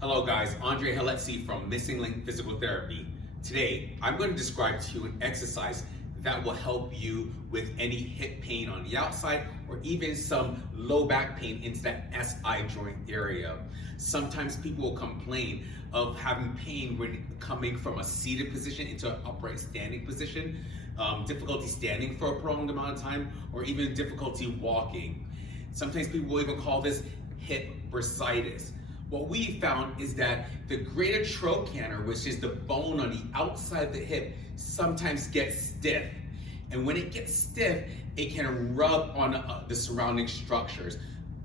Hello guys, Andre Haletzi from Missing Link Physical Therapy. Today, I'm going to describe to you an exercise that will help you with any hip pain on the outside or even some low back pain into that SI joint area. Sometimes people will complain of having pain when coming from a seated position into an upright standing position, difficulty standing for a prolonged amount of time, or even difficulty walking. Sometimes people will even call this hip bursitis. What we found is that the greater trochanter, which is the bone on the outside of the hip, sometimes gets stiff. And when it gets stiff, it can rub on the surrounding structures,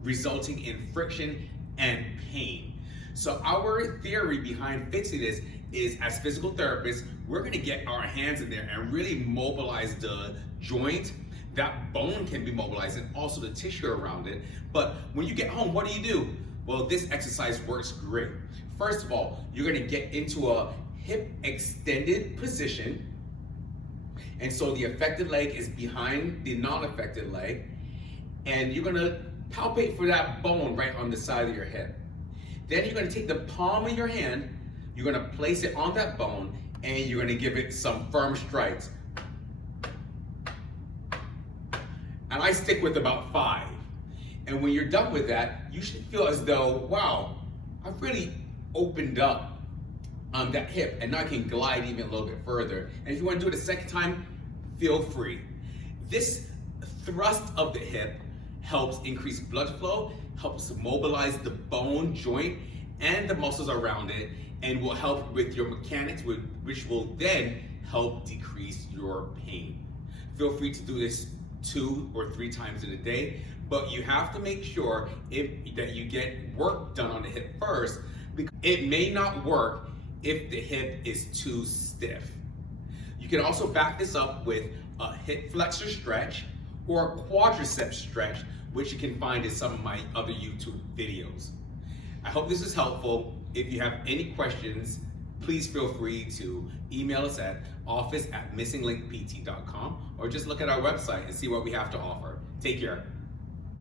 resulting in friction and pain. So our theory behind fixing this is, as physical therapists, we're gonna get our hands in there and really mobilize the joint. That bone can be mobilized and also the tissue around it. But when you get home, what do? Well, this exercise works great. First of all, you're gonna get into a hip extended position. And so the affected leg is behind the non-affected leg. And you're gonna palpate for that bone right on the side of your hip. Then you're gonna take the palm of your hand, you're gonna place it on that bone, and you're gonna give it some firm strikes. And I stick with about 5. And when you're done with that, you should feel as though, wow, I've really opened up that hip, and now I can glide even a little bit further. And if you want to do it a second time, feel free. This thrust of the hip helps increase blood flow, helps mobilize the bone joint and the muscles around it, and will help with your mechanics, which will then help decrease your pain. Feel free to do this 2 or 3 times in a day, but you have to make sure that you get work done on the hip first, because it may not work if the hip is too stiff. You can also back this up with a hip flexor stretch or a quadricep stretch, which you can find in some of my other YouTube videos. I hope this is helpful. If you have any questions, please feel free to email us at office@missinglinkpt.com or just look at our website and see what we have to offer. Take care.